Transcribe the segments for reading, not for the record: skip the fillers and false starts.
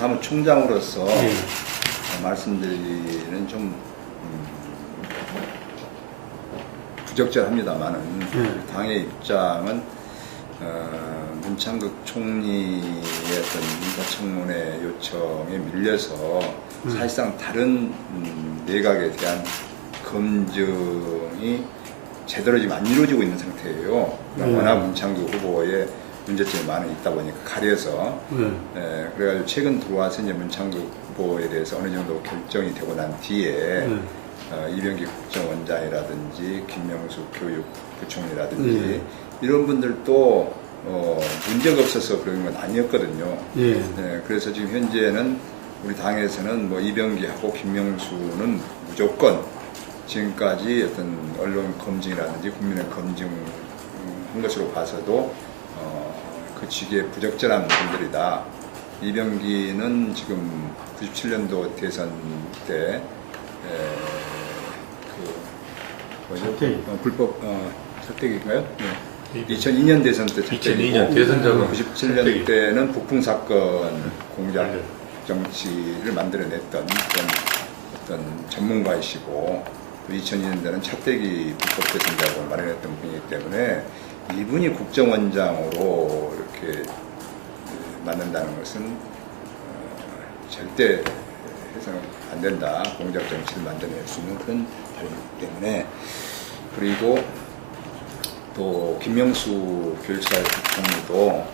사무총장으로서 말씀드리는 좀 부적절합니다만은 당의 입장은 문창극 총리의 어떤 인사청문회 요청에 밀려서 사실상 다른 내각에 대한 검증이 제대로 지금 안 이루어지고 있는 상태예요. 워낙 문창극 후보의 문제점이 많이 있다 보니까 가려서 그래가지고 최근 들어와서 이제 문창극 후보에 대해서 어느 정도 결정이 되고 난 뒤에 이병기 국정원장이라든지 김명수 교육부총리라든지 이런 분들도 문제가 없어서 그런 건 아니었거든요. 그래서 지금 현재는 우리 당에서는 뭐 이병기하고 김명수는 무조건 지금까지 어떤 언론 검증이라든지 국민의 검증한 것으로 봐서도 그 직에 부적절한 분들이다. 이병기는 지금 97년도 대선 때 불법 사택인가요? 2002년 대선 때 2002년 대선자금 97년 때는 북풍 사건 공작 정치를 만들어냈던 그런 어떤 전문가이시고 2002년도는 차떼기 불법 대선자금을 마련했던 분이기 때문에 이분이 국정원장으로 이렇게 만든다는 것은 절대 해서는 안 된다. 공작 정치를 만들어낼 수 있는 그런 발언이기 때문에. 그리고 또 김명수 교육사 부총리도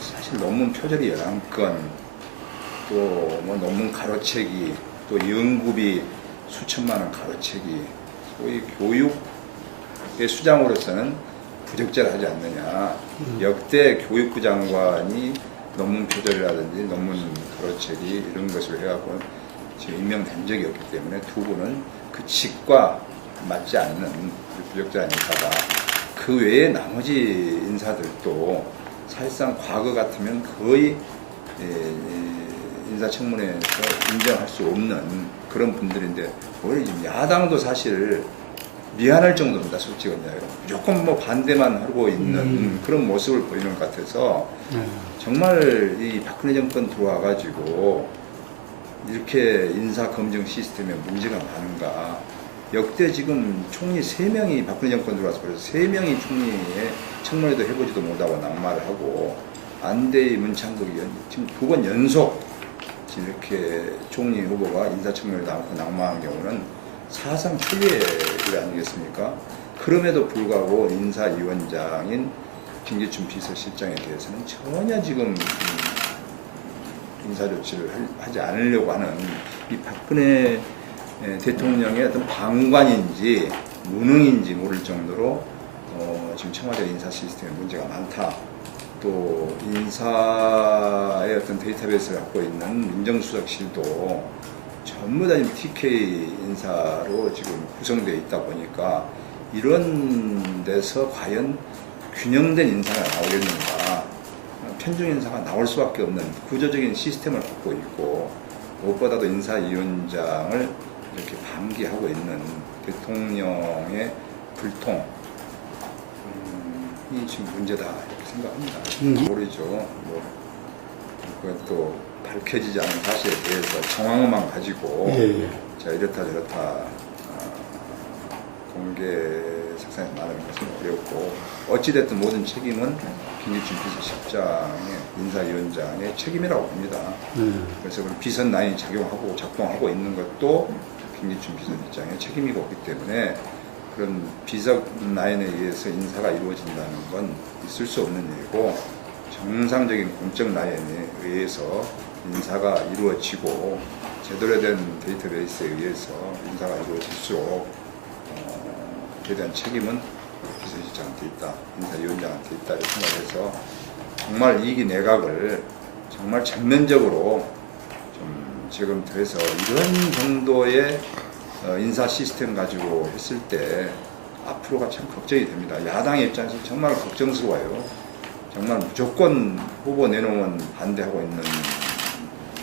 사실 논문 표절이 11건, 또 뭐 논문 가로채기, 또 연구비 수천만 원 가로채기, 소위 교육의 수장으로서는 부적절하지 않느냐. 역대 교육부 장관이 논문 표절이라든지 논문 가로채기 이런 것을 해갖고 지금 임명된 적이 없기 때문에 두 분은 그 직과 맞지 않는 부적절한 인사다. 그 외에 나머지 인사들도 사실상 과거 같으면 거의 인사청문회에서 인정할 수 없는 그런 분들인데 오히려 지금 야당도 사실 미안할 정도입니다. 솔직히 무조건 뭐 반대만 하고 있는 그런 모습을 보이는 것 같아서 정말 이 박근혜 정권 들어와가지고 이렇게 인사 검증 시스템에 문제가 많은가. 역대 지금 총리 3명이 박근혜 정권 들어와서 그래서 3명이 총리에 청문회도 해보지도 못하고 낙마를 하고 안대희 문창극 지금 2번 연속 이렇게 총리 후보가 인사청문회도 않고 낙마한 경우는 사상 초유의 일 아니겠습니까? 그럼에도 불구하고 인사위원장인 김기춘 비서실장에 대해서는 전혀 지금 인사 조치를 하지 않으려고 하는 이 박근혜 대통령의 어떤 방관인지 무능인지 모를 정도로 지금 청와대 인사 시스템에 문제가 많다. 또 인사의 어떤 데이터베이스를 갖고 있는 민정수석실도 전부 다 TK 인사로 지금 구성되어 있다 보니까 이런 데서 과연 균형된 인사가 나오겠는가. 편중 인사가 나올 수밖에 없는 구조적인 시스템을 갖고 있고 무엇보다도 인사위원장을 이렇게 방기하고 있는 대통령의 불통이 지금 문제다 이렇게 생각합니다. 모르죠. 뭐 그것도 밝혀지지 않은 사실에 대해서 정황만 가지고 자 이렇다 저렇다 공개 석상에서 말하는 것은 어렵고 어찌됐든 모든 책임은 김기춘 비서실장의 인사위원장의 책임이라고 봅니다. 그래서 비선 라인이 작동하고 있는 것도 김기춘 비서실장의 책임이고 없기 때문에 그런 비선 라인에 의해서 인사가 이루어진다는 건 있을 수 없는 일이고 정상적인 공적 라인에 의해서 인사가 이루어지고 제대로 된 데이터베이스에 의해서 인사가 이루어질수록 그에 대한 책임은 비서실장한테 있다, 인사위원장한테 있다 이렇게 생각해서 정말 이기 내각을 정말 전면적으로 좀 지금 돼서 이런 정도의 인사 시스템 가지고 했을 때 앞으로가 참 걱정이 됩니다. 야당의 입장에서 정말 걱정스러워요. 정말 무조건 후보 내놓으면 반대하고 있는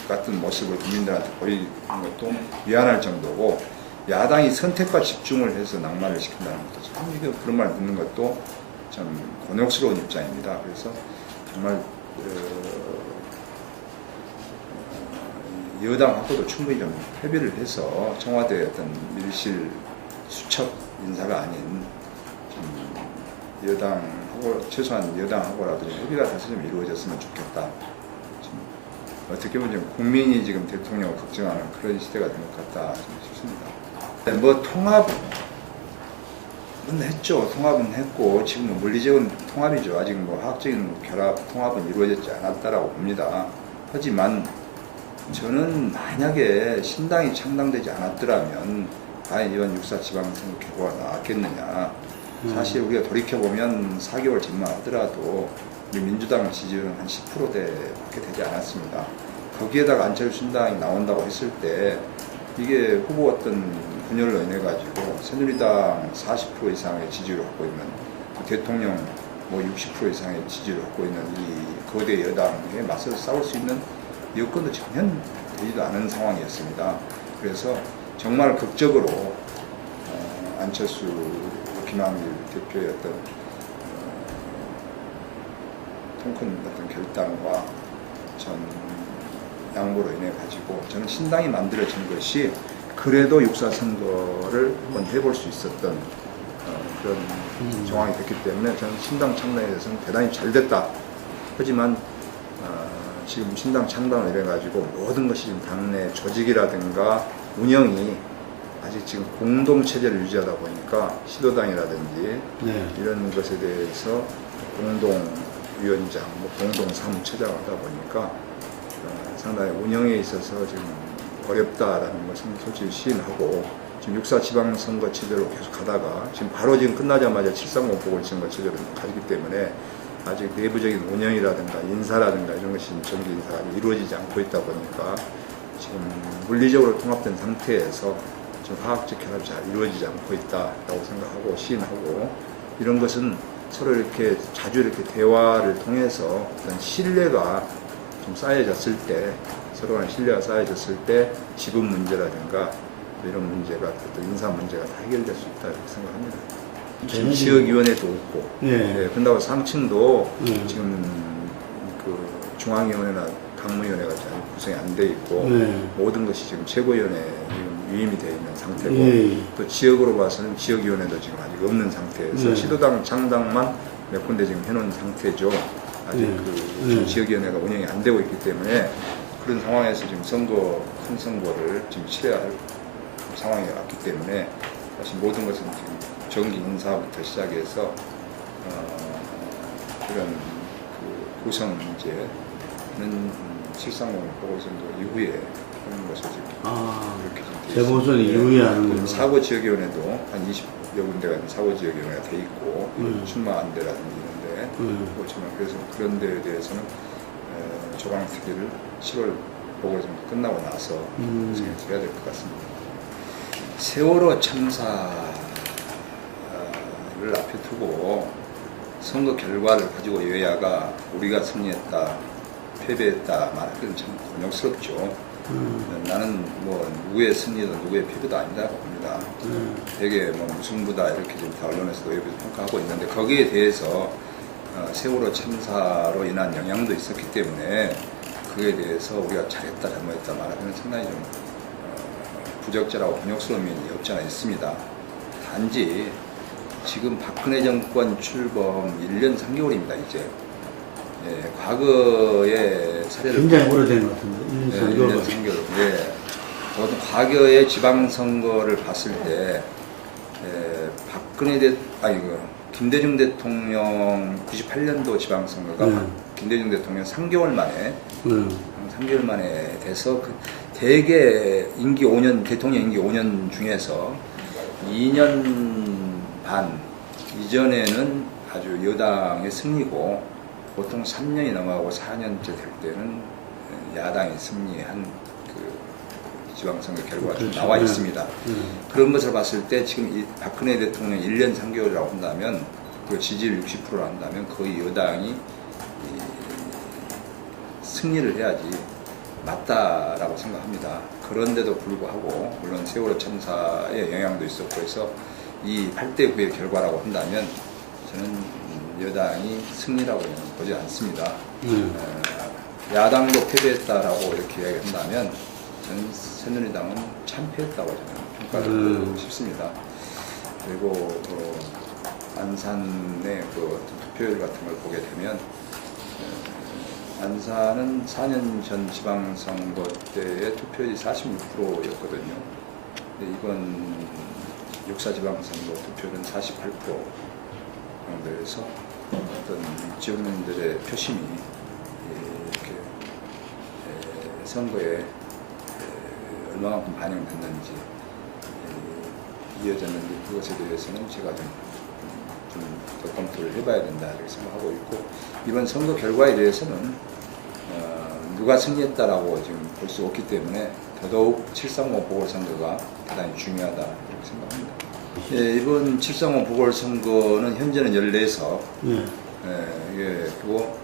같은 모습을 국민들한테 보이는 것도 미안할 정도고 야당이 선택과 집중을 해서 낙마를 시킨다는 것도 참 이게 그런 말 듣는 것도 참 곤욕스러운 입장입니다. 그래서 정말 여당하고도 충분히 좀 협의를 해서 청와대 어떤 밀실 수첩 인사가 아닌 좀 여당하고 최소한 여당하고라도 협의가 다시 좀 이루어졌으면 좋겠다. 어떻게 보면 지금 국민이 지금 대통령을 걱정하는 그런 시대가 된 것 같다 싶습니다. 뭐 통합은 했죠. 통합은 했고 지금 물리적인 통합이죠. 아직 뭐 화학적인 결합 통합은 이루어졌지 않았다라고 봅니다. 하지만 저는 만약에 신당이 창당되지 않았더라면 과연 이번 6.4 지방선거 결과가 나왔겠느냐. 사실 우리가 돌이켜보면 4개월 전만 하더라도 우리 민주당 지지율은 한 10%대밖에 되지 않았습니다. 거기에다가 안철수 신당이 나온다고 했을 때 이게 후보 어떤 분열로 인해 가지고 새누리당 40% 이상의 지지율을 갖고 있는 대통령 뭐 60% 이상의 지지율을 갖고 있는 이 거대 여당에 맞서 싸울 수 있는 여건도 전혀 되지도 않은 상황이었습니다. 그래서 정말 극적으로 안철수 김한길 대표의 어떤 통큰 어떤 결단과 전 양보로 인해 가지고 저는 신당이 만들어진 것이 그래도 6.4 선거를 한번 해볼 수 있었던 그런 정황이 됐기 때문에 저는 신당 창당에 대해서는 대단히 잘 됐다. 하지만 지금 신당 창당을 이래가지고 모든 것이 지금 당내 조직이라든가 운영이 아직 지금 공동체제를 유지하다 보니까 시도당이라든지 이런 것에 대해서 공동위원장, 공동사무처장 하다 보니까 상당히 운영에 있어서 지금 어렵다라는 것은 솔직히 시인하고 지금 6.4 지방선거 체제로 계속 가다가 지금 바로 지금 끝나자마자 730 보궐선거 체제로 가기 때문에 아직 내부적인 운영이라든가 인사라든가 이런 것이 정기 인사가 이루어지지 않고 있다 보니까 지금 물리적으로 통합된 상태에서 지금 화학적 결합이 잘 이루어지지 않고 있다라고 생각하고 시인하고 이런 것은 서로 이렇게 자주 이렇게 대화를 통해서 어떤 신뢰가 좀 쌓여졌을 때 서로 간 신뢰가 쌓여졌을 때 지분 문제라든가 이런 문제가 또 인사 문제가 다 해결될 수 있다 이렇게 생각합니다. 지금 지역위원회도 없고, 그런다고 상층도 지금 그 중앙위원회나 강무위원회가 잘 구성이 안 돼 있고 모든 것이 지금 최고위원회 지금 위임이 되어 있는 상태고 또 지역으로 봐서는 지역위원회도 지금 아직 없는 상태에서 시도당 창당만 몇 군데 지금 해놓은 상태죠. 아직 그 지역위원회가 운영이 안 되고 있기 때문에 그런 상황에서 지금 큰 선거를 지금 치러야 할 상황이 왔기 때문에 사실 모든 것은 지금 정기 인사부터 시작해서 그런 그 구성 문제는 730 보궐선거 이후에 하는 것을 지금 이렇게 좀 재보선 이후에 하는 거죠. 사고 지역위원회도 한 20여 군데가 사고 지역위원회가 돼 있고 출마 안 되라든지 이런데 그렇지만 그래서 그런 데에 대해서는 조방특위를 7월 보궐선거 끝나고 나서 해야 될 것 같습니다. 세월호 참사를 앞에 두고 선거 결과를 가지고 여야가 우리가 승리했다, 패배했다 말하기는 참 곤욕스럽죠. 나는 뭐 누구의 승리든 누구의 패배도 아니다고 봅니다. 되게 뭐 무승부다 이렇게 지금 다 언론에서도 외부에서 평가하고 있는데 거기에 대해서 세월호 참사로 인한 영향도 있었기 때문에 그에 대해서 우리가 잘했다 잘못했다 말하면 상당히 좀 부적절하고 곤욕스러운 면이 없지 않아 있습니다. 단지 지금 박근혜 정권 출범 1년 3개월입니다. 이제 과거의 사례를 굉장히 오래된 것 같은데 1년 3개월. 과거의 지방선거를 봤을 때 김대중 대통령 98년도 지방선거가 김대중 대통령 3개월 만에 3개월 만에 돼서 대개 임기 5년 대통령 임기 5년 중에서 2년 반 이전에는 아주 여당의 승리고 보통 3년이 넘어가고 4년째 될 때는 야당이 승리한 그 지방선거 결과가 좀 나와 있습니다. 그런 것을 봤을 때 지금 이 박근혜 대통령 1년 3개월이라고 한다면 그 지지율 60%를 한다면 거의 여당이 승리를 해야지 맞다라고 생각합니다. 그런데도 불구하고 물론 세월호 참사의 영향도 있었고 해서 이 8대 9의 결과라고 한다면 저는 여당이 승리라고 보지 않습니다. 야당도 패배했다라고 이렇게 이야기한다면 전 새누리당은 참패했다고 저는 평가를 하고 싶습니다. 그리고 안산의 그 투표율 같은 걸 보게 되면 안산은 4년 전 지방선거 때의 투표율이 46%였거든요. 근데 이번 6.4 지방선거 투표율은 48% 정도에서 어떤 지역민들의 표심이 이렇게 선거에 얼마만큼 반영됐는지 이어졌는지 그것에 대해서는 제가 좀 더 검토를 해봐야 된다 이렇게 생각하고 있고, 이번 선거 결과에 대해서는 누가 승리했다라고 지금 볼 수 없기 때문에 더더욱 7.3.5 보궐선거가 대단히 중요하다 이렇게 생각합니다. 예, 이번 7.3.5 보궐선거는 현재는 14석, 그리고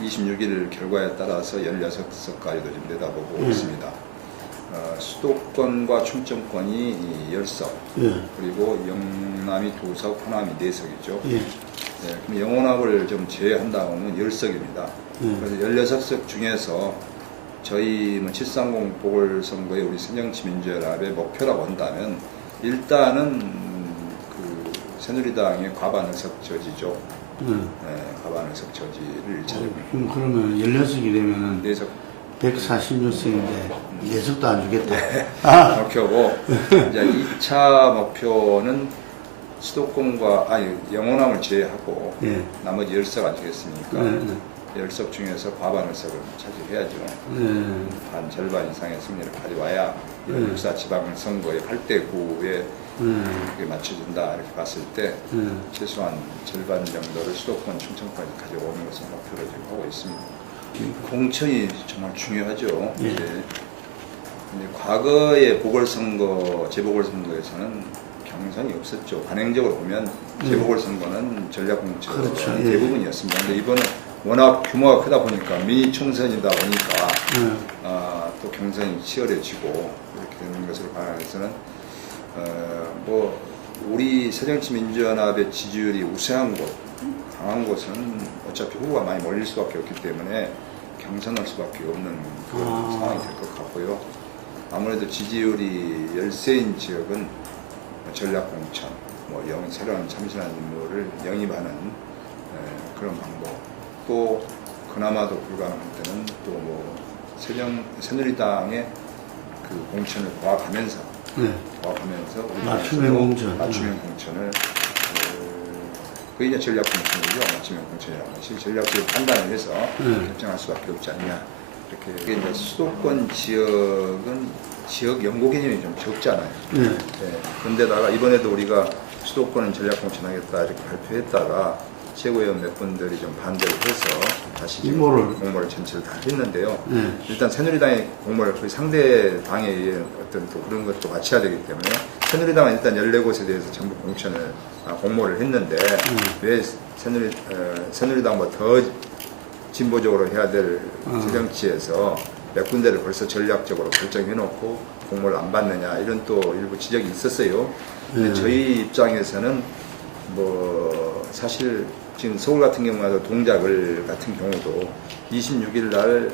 26일 결과에 따라서 16석까지도 지금 내다보고 있습니다. 수도권과 충청권이 10석, 그리고 영남이 2석, 호남이 4석이죠. 그럼 영호남을 좀 제외한다면 10석입니다. 그래서 16석 중에서 저희 7.30 보궐선거의 우리 새정치민주연합의 목표라고 한다면 일단은 그 새누리당의 과반 의석 저지죠. 과반 의석 저지를 그럼 그러면 16석이 되면은 4석 146석인데 4석도 안 주겠다. 목표고, 이제 2차 목표는 수도권과 영호남을 제외하고 나머지 10석 아니겠습니까? 10석 중에서 과반 의석을 차지해야죠. 반 절반 이상의 승리를 가져와야 6.4 지방선거의 8대 9에 맞춰준다 이렇게 봤을 때 최소한 절반 정도를 수도권, 충청까지 가져오는 것을 목표로 지금 하고 있습니다. 공천이 정말 중요하죠. 근데 과거의 보궐선거, 재보궐선거에서는 경선이 없었죠. 관행적으로 보면 재보궐선거는 전략공천이 그렇죠. 대부분이었습니다. 근데 이번에 워낙 규모가 크다 보니까 미니 총선이다 보니까 또 경선이 치열해지고 이렇게 되는 것을 봐서는 우리 새정치민주연합의 지지율이 우세한 곳, 강한 곳은 어차피 후보가 많이 몰릴 수밖에 없기 때문에 경선할 수밖에 없는 그런 상황이 될 것 같고요. 아무래도 지지율이 열세인 지역은 전략공천, 새로운 참신한 인물을 영입하는 그런 방법, 또 그나마도 불가능할 때는 또 새누리당의 그 공천을 도와가면서 맞춤형 공천, 공천을 그게 이제 전략 공천이죠. 맞춤형 공천이라는 것이 전략적으로 판단을 해서 결정할 수밖에 없지 않냐. 이렇게 이제 수도권 지역은 지역 연고 개념이 좀 적잖아요. 그런데다가 이번에도 우리가 수도권은 전략 공천하겠다 이렇게 발표했다가 최고위원 몇 분들이 좀 반대를 해서 다시 공모를 전체를 다 했는데요. 일단 새누리당의 공모를 거의 상대 당에 의한 어떤 또 그런 것도 같이 해야 되기 때문에 새누리당은 일단 14곳에 대해서 전부 공모를 했는데 왜 새누리당보다 더 진보적으로 해야 될 새정치에서 몇 군데를 벌써 전략적으로 결정해놓고 공모를 안 받느냐 이런 또 일부 지적이 있었어요. 근데 저희 입장에서는 사실 지금 서울 같은 경우에도 동작을 같은 경우도 26일 날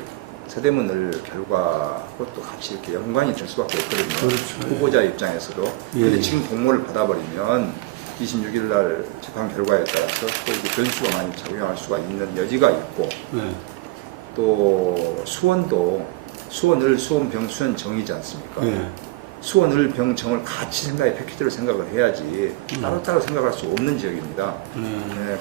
서대문을 결과하고 또 같이 이렇게 연관이 될 수밖에 없거든요. 그렇죠. 후보자 입장에서도. 근데 지금 공모를 받아버리면 26일 날 재판 결과에 따라서 또 이게 변수가 많이 작용할 수가 있는 여지가 있고 또 수원도 수원, 병, 정이지 않습니까? 수원, 을, 병, 정을 같이 패키지로 생각을 해야지 따로따로 생각할 수 없는 지역입니다.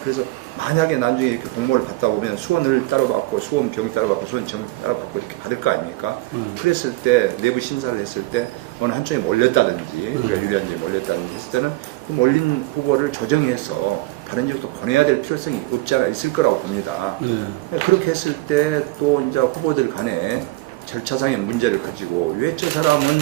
그래서 만약에 나중에 이렇게 공모를 받다 보면 수원, 을 따로 받고 수원, 병 따로 받고 수원, 정 따로 받고 이렇게 받을 거 아닙니까? 그랬을 때 내부 심사를 했을 때 어느 한쪽에 몰렸다든지 우리가 유리한 지에 몰렸다든지 했을 때는 그 몰린 후보를 조정해서 다른 지역도 보내야 될 필요성이 없지 않아 있을 거라고 봅니다. 그렇게 했을 때 또 이제 후보들 간에 절차상의 문제를 가지고 왜 저 사람은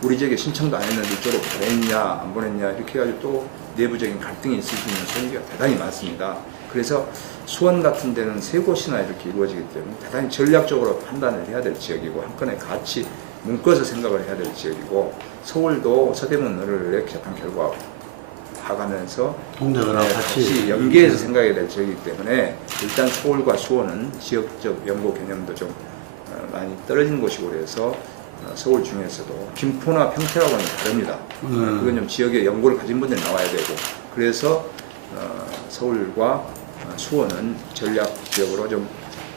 우리 지역에 신청도 안 했는데 이쪽으로 보냈냐 안 보냈냐 이렇게 해가지고 또 내부적인 갈등이 있을 수 있는 소리가 대단히 많습니다. 그래서 수원 같은 데는 3곳이나 이렇게 이루어지기 때문에 대단히 전략적으로 판단을 해야 될 지역이고 한꺼번에 같이 묶어서 생각을 해야 될 지역이고 서울도 서대문을 이렇게 재판 결과 봐가면서 같이 연계해서 생각해야 될 지역이기 때문에 일단 서울과 수원은 지역적 연고 개념도 좀 많이 떨어진 곳이고 그래서 서울 중에서도 김포나 평택하고는 다릅니다. 그건 좀 지역에 연구를 가진 분들이 나와야 되고, 그래서 서울과 수원은 전략 지역으로 좀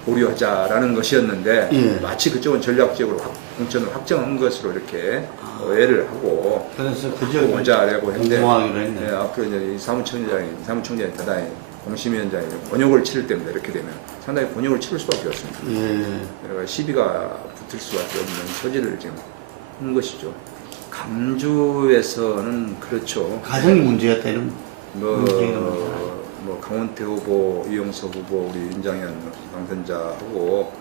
보류하자라는 것이었는데 예. 마치 그쪽은 전략 지역으로 공천을 확정한 것으로 이렇게 오해를 하고 그래서 갖고 그저 오자라고 했는데, 공모하기로 했네. 예, 앞으로 이제 이 사무총장이 대단히 공심위원장이 권역을 치를 때입니다. 이렇게 되면 상당히 권역을 치를 수밖에 없습니다. 예. 여러 가지 시비가 붙을 수밖에 없는 소지를 지금 한 것이죠. 강주에서는 그렇죠. 가정이 문제였다 이런 뭐 강원태 후보, 이용석 후보, 우리 윤장현 당선자하고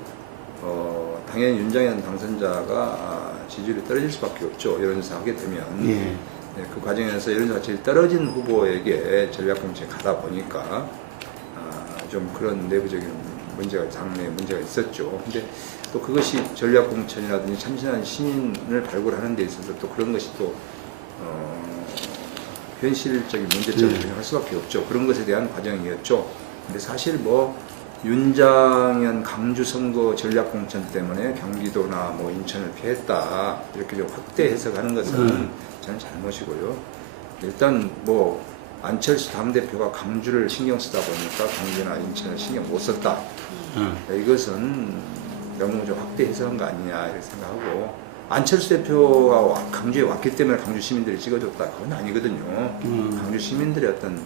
당연히 윤장현 당선자가 지지율이 떨어질 수밖에 없죠. 여론조사 하게 되면. 예. 네, 그 과정에서 여론조사 제일 떨어진 후보에게 전략공천에 가다 보니까 좀 그런 내부적인 문제가, 당내 문제가 있었죠. 근데 또 그것이 전략공천이라든지 참신한 신인을 발굴하는 데 있어서 또 그런 것이 또 현실적인 문제점을 할 수밖에 없죠. 그런 것에 대한 과정이었죠. 근데 사실 뭐 윤장현 강주 선거 전략 공천 때문에 경기도나 뭐 인천을 피했다 이렇게 좀 확대 해석하는 것은 저는 잘못이고요. 일단 뭐 안철수 당대표가 강주를 신경 쓰다 보니까 경기나 인천을 신경 못 썼다. 이것은 너무 좀 확대 해석한 거 아니냐 이렇게 생각하고, 안철수 대표가 강주에 왔기 때문에 강주 시민들이 찍어줬다, 그건 아니거든요. 강주 시민들의 어떤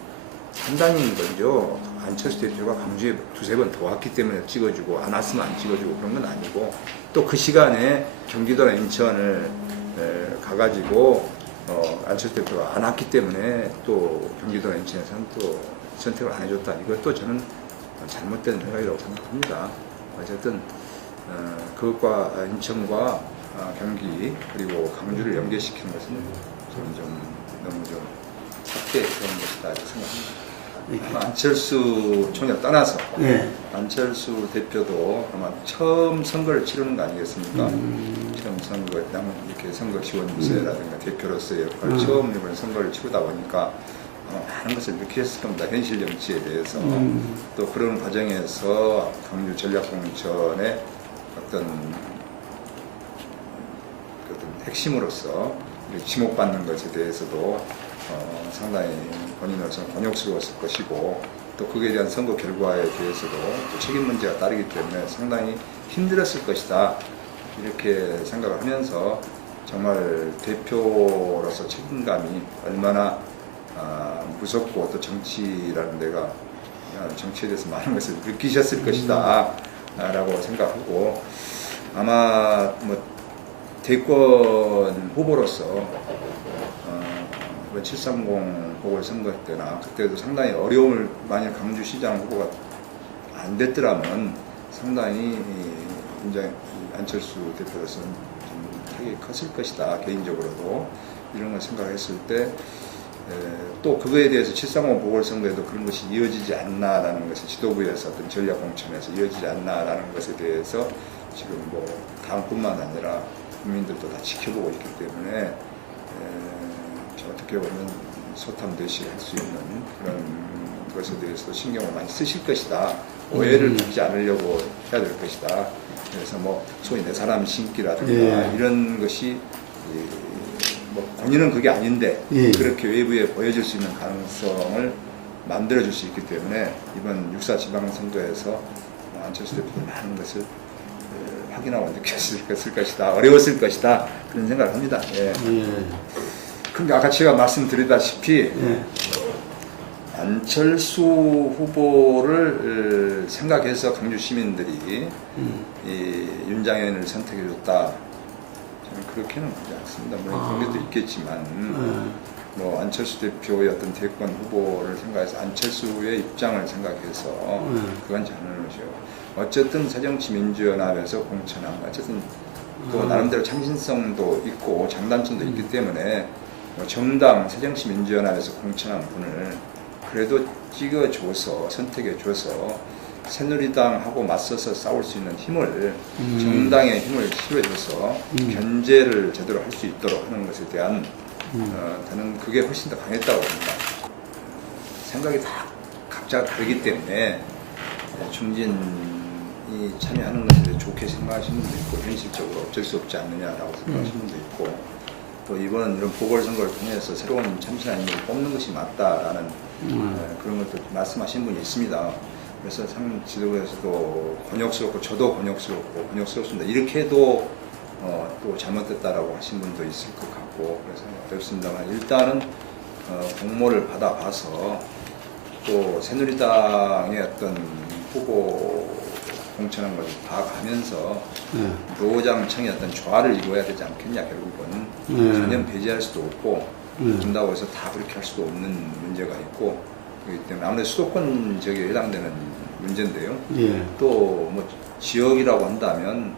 판단인 거죠. 안철수 대표가 강주에 두세 번 더 왔기 때문에 찍어주고, 안 왔으면 안 찍어주고 그런 건 아니고, 또 그 시간에 경기도나 인천을 가가지고 안철수 대표가 안 왔기 때문에 또 경기도나 인천에서는 또 선택을 안 해줬다, 이것도 저는 잘못된 생각이라고 생각합니다. 어쨌든 그것과 인천과 경기 그리고 강주를 연계시키는 것은 저는 좀 너무 좀 확대했던 것이다 이렇게 생각합니다. 안철수 총리를 떠나서 예. 안철수 대표도 아마 처음 선거를 치르는 거 아니겠습니까? 처음 선거, 이렇게 선거 지원부서라든가 대표로서의 역할을 처음 이번에 선거를 치르다 보니까 많은 것을 느꼈을 겁니다. 현실 정치에 대해서. 또 그런 과정에서 강주 전략공천의 어떤 핵심으로서 지목받는 것에 대해서도 상당히 본인으로서는 곤욕스러웠을 것이고, 또 그에 대한 선거 결과에 대해서도 또 책임 문제가 따르기 때문에 상당히 힘들었을 것이다 이렇게 생각을 하면서, 정말 대표로서 책임감이 얼마나 무섭고, 또 정치라는 데가 정치에 대해서 많은 것을 느끼셨을 것이다 라고 생각하고, 아마 뭐 대권 후보로서 730 보궐선거 때나 그때도 상당히 어려움을, 만약 강주시장 후보가 안 됐더라면 상당히 굉장히 안철수 대표로서는 좀 타격이 컸을 것이다. 개인적으로도 이런 걸 생각했을 때, 또 그거에 대해서 730 보궐선거에도 그런 것이 이어지지 않나라는 것이, 지도부에서 어떤 전략 공천에서 이어지지 않나라는 것에 대해서 지금 뭐 당뿐만 아니라 국민들도 다 지켜보고 있기 때문에 어떻게 보면 소탐대시 할 수 있는 그런 것에 대해서 신경을 많이 쓰실 것이다. 오해를 받지 않으려고 해야 될 것이다. 그래서 뭐 소위 내 사람 신기라든가 이런 것이 뭐 본인은 그게 아닌데 그렇게 외부에 보여질 수 있는 가능성을 만들어줄 수 있기 때문에 이번 6.4 지방선거에서 안철수 대표는 많은 것을 확인하고 느꼈을 것이다. 어려웠을 것이다. 그런 생각을 합니다. 예. 그러니까 아까 제가 말씀드리다시피 안철수 후보를 생각해서 강주 시민들이 이 윤장현을 선택해줬다. 저는 그렇게는 보지 않습니다. 물론 그런 것도 있겠지만 뭐 안철수 대표의 어떤 대권 후보를 생각해서 안철수의 입장을 생각해서 그건 잘못이죠. 어쨌든 새정치민주연합에서 공천한, 어쨌든 또 나름대로 참신성도 있고 장단점도 있기 때문에 정당 새정치민주연합에서 공천한 분을 그래도 찍어줘서 선택해줘서 새누리당하고 맞서서 싸울 수 있는 힘을, 정당의 힘을 실어줘서 견제를 제대로 할 수 있도록 하는 것에 대한 저는 그게 훨씬 더 강했다고 봅니다. 생각이 다 각자가 다르기 때문에 참여하는 것에 대해 좋게 생각하시는 분도 있고 현실적으로 어쩔 수 없지 않느냐라고 생각하시는 분도 있고 또 이번 이런 보궐선거를 통해서 새로운 참신한 인물을 뽑는 것이 맞다라는 그런 것도 말씀하신 분이 있습니다. 그래서 상 지도부에서도 곤욕스럽고 저도 곤욕스럽습니다. 이렇게 해도 또 잘못됐다라고 하신 분도 있을 것 같고 그래서 어렵습니다만 일단은 공모를 받아봐서 또 새누리당의 어떤 후보 공천한 것을 봐가면서 노장청의 어떤 조화를 이루어야 되지 않겠냐. 결국은 전혀 배제할 수도 없고 준다고 해서 다 그렇게 할 수도 없는 문제가 있고 그렇기 때문에 아무래도 수도권 지역에 해당되는 문제인데요. 또 뭐 지역이라고 한다면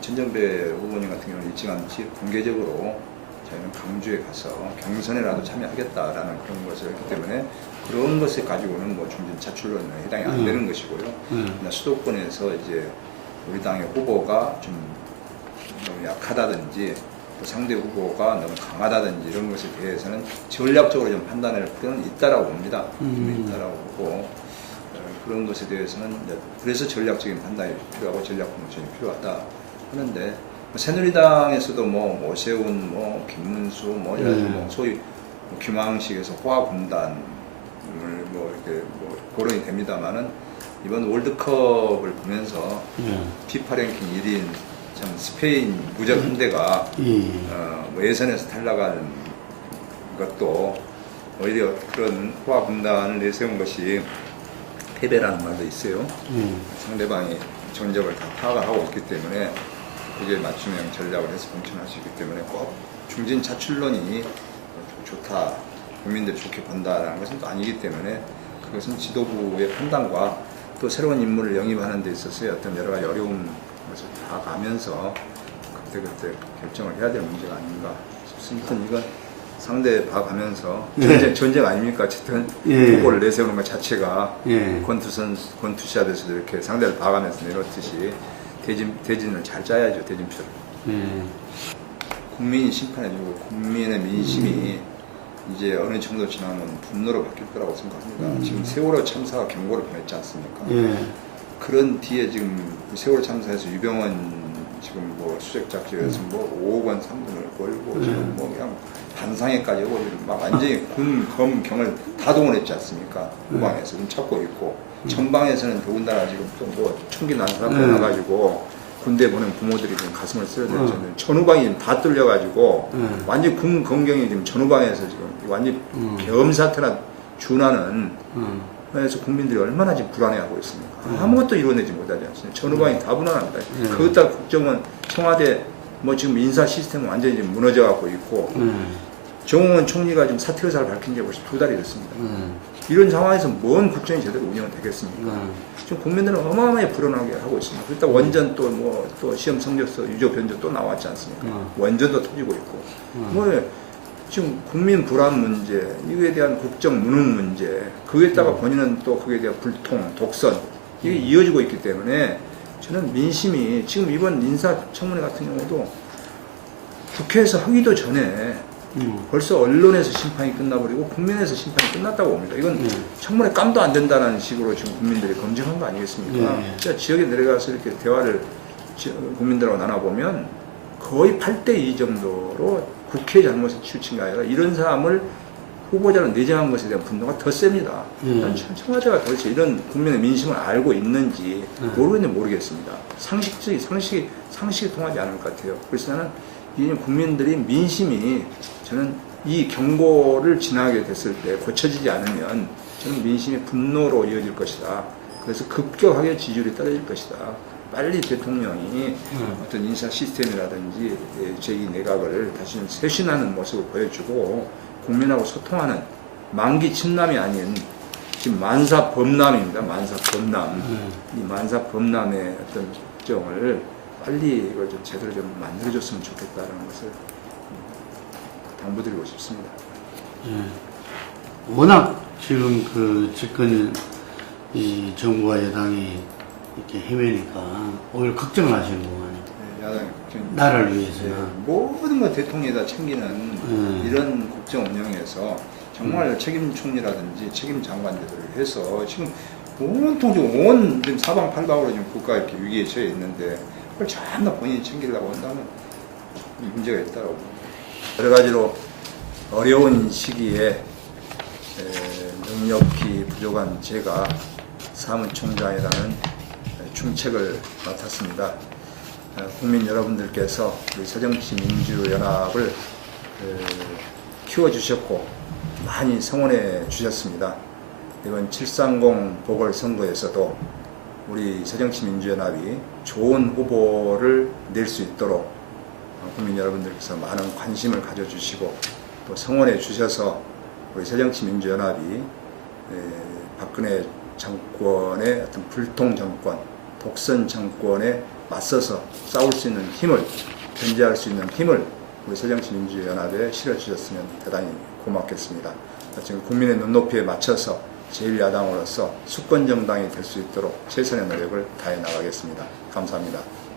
천정배 후보님 같은 경우는 일찌감치 공개적으로 저희는 강주에 가서 경선에라도 참여하겠다라는 그런 것을 했기 때문에 그런 것을 가지고는 뭐 중진 차출로는 해당이 안 되는 것이고요. 수도권에서 이제 우리 당의 후보가 좀 너무 약하다든지 또 상대 후보가 너무 강하다든지 이런 것에 대해서는 전략적으로 좀 판단할 필요는 있다라고 봅니다. 있다라고 보고 그런 것에 대해서는 그래서 전략적인 판단이 필요하고 전략 공천이 필요하다 하는데 새누리당에서도 뭐 오세훈, 뭐 김문수, 뭐 소위 김황식에서 호화분단을 뭐 이렇게 뭐 거론이 됩니다만은 이번 월드컵을 보면서 피파 랭킹 1위인 참 스페인 무적 현대가 뭐 예선에서 탈락하는 것도 오히려 그런 호화분단을 내세운 것이 패배라는 말도 있어요. 상대방이 전적을 다 파악을 하고 있기 때문에 그게 맞춤형 전략을 해서 공천할 수 있기 때문에 꼭 중진 차출론이 좋다, 국민들이 좋게 본다라는 것은 또 아니기 때문에 그것은 지도부의 판단과 또 새로운 인물을 영입하는 데 있어서의 어떤 여러 가지 어려운 것을 다 가면서 그때그때 결정을 해야 될 문제가 아닌가 싶습니다. 이건 상대 봐가면서 전쟁 아닙니까? 어쨌든 후보를 내세우는 것 자체가 권투시합에서도 이렇게 상대를 봐가면서 내놓듯이 대진을 잘 짜야죠. 대진표를. 국민이 심판해주고 국민의 민심이 이제 어느 정도 지나면 분노로 바뀔 거라고 생각합니다. 지금 세월호 참사가 경고를 보냈지 않습니까? 그런 뒤에 지금 세월호 참사에서 유병원 지금 뭐 수색작전에서 뭐 5억 원 상금을 걸고 지금 뭐 그냥 반상회까지 하고 막 완전히 검경을 다 동원했지 않습니까? 후방에서 지금 찾고 있고 전방에서는 더군다나 지금 또 뭐 총기 난 사람들 나가지고 군대 보낸 부모들이 지금 가슴을 쓰러졌죠. 전후방이 다 뚫려가지고 완전 군 검경이 지금 전후방에서 지금 완전 계엄 사태나 준하는 그래서 국민들이 얼마나 지금 불안해하고 있습니까? 아무것도 이뤄내지 못하지 않습니까? 전후방이 다 불안합니다. 그것다 국정원, 청와대 뭐 지금 인사 시스템은 완전히 지금 무너져가고 있고 정홍원 총리가 지금 사퇴 의사를 밝힌 지 벌써 2달이 됐습니다. 이런 상황에서 뭔 국정이 제대로 운영은 되겠습니까? 지금 국민들은 어마어마하게 불안하게 하고 있습니다. 일단 원전 또 뭐 또 시험 성적서 유조 변조 또 나왔지 않습니까? 원전도 터지고 있고 뭐 지금 국민 불안 문제, 이거에 대한 국정 무능 문제, 거기에다가 본인은 또 거기에 대한 불통, 독선 이게 이어지고 있기 때문에 저는 민심이 지금 이번 인사청문회 같은 경우도 국회에서 하기도 전에 벌써 언론에서 심판이 끝나버리고 국민에서 심판이 끝났다고 봅니다. 이건 청문회 깜도 안 된다는 식으로 지금 국민들이 검증한 거 아니겠습니까? 진짜 지역에 내려가서 이렇게 대화를 국민들하고 나눠보면 거의 8대2 정도로 국회 잘못에 치우친 게 아니라 이런 사람을 후보자로 내정한 것에 대한 분노가 더 셉니다. 청와대가 도대체 이런 국민의 민심을 알고 있는지 모르겠는데 모르겠습니다. 상식이 통하지 않을 것 같아요. 그래서 나는 이 국민들이 민심이 저는 이 경고를 지나게 됐을 때 고쳐지지 않으면 저는 민심이 분노로 이어질 것이다. 그래서 급격하게 지지율이 떨어질 것이다. 빨리 대통령이 어떤 인사 시스템이라든지 제2 내각을 다시 좀 쇄신하는 모습을 보여주고 국민하고 소통하는 만기 침남이 아닌 지금 만사 범람입니다. 만사 범람. 이 만사 범람의 어떤 국정을 빨리 이걸 좀 제대로 좀 만들어줬으면 좋겠다는 것을 당부드리고 싶습니다. 워낙 지금 그 집권 이 정부와 여당이 이렇게 해외니까 오히려 걱정을 하시는 거 아니에요? 야당 나라를 위해서는 모든 거 대통령이 다 챙기는 이런 국정 운영에서 정말 책임 총리라든지 책임 장관들을 해서 지금 온통 지금 지금 사방팔방으로 지금 국가 이렇게 위기에 처해 있는데 그걸 전부 본인이 챙기려고 한다면 문제가 있다고. 여러 가지로 어려운 시기에 능력이 부족한 제가 사무총장이라는 중책을 맡았습니다. 국민 여러분들께서 우리 새정치민주연합을 키워주셨고 많이 성원해 주셨습니다. 이번 730 보궐선거에서도 우리 새정치민주연합이 좋은 후보를 낼 수 있도록 국민 여러분들께서 많은 관심을 가져주시고 또 성원해 주셔서 우리 새정치민주연합이 박근혜 정권의 어떤 불통 정권, 독선 정권에 맞서서 싸울 수 있는 힘을, 견제할 수 있는 힘을 우리 새정치민주연합에 실어주셨으면 대단히 고맙겠습니다. 지금 국민의 눈높이에 맞춰서 제1야당으로서 수권정당이 될 수 있도록 최선의 노력을 다해 나가겠습니다. 감사합니다.